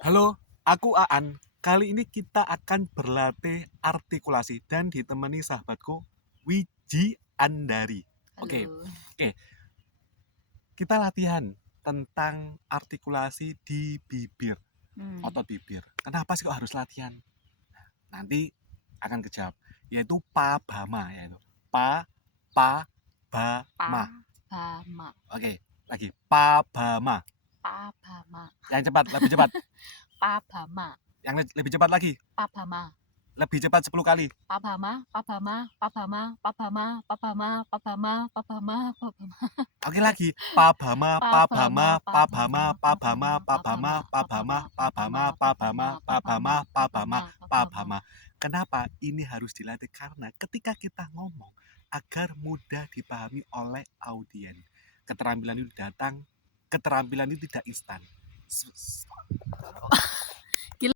Halo, aku Aan. Kali ini kita akan berlatih artikulasi dan ditemani sahabatku Wiji Andari. Oke, Halo. oke. Kita latihan tentang artikulasi di bibir, otot bibir. Kenapa sih kok harus latihan? Nanti akan kejawab, yaitu pabama, yaitu pa, pa, ba, ma. Pabama. Oke, lagi pabama. Pabama. Yang cepat, lebih cepat. Pabama. Yang lebih cepat lagi. Pabama. Lebih cepat 10 kali. Pabama. Pabama. Pabama. Pabama. Pabama. Pabama. Pabama. Pabama. Oke lagi, pabama, Pabama. pabama, pabama, pabama, pabama, pabama, pabama, pabama, pabama, pabama, pabama. Kenapa ini harus dilatih? Karena ketika kita ngomong agar mudah dipahami oleh audiens. Keterampilan itu datang, keterampilan itu tidak instan.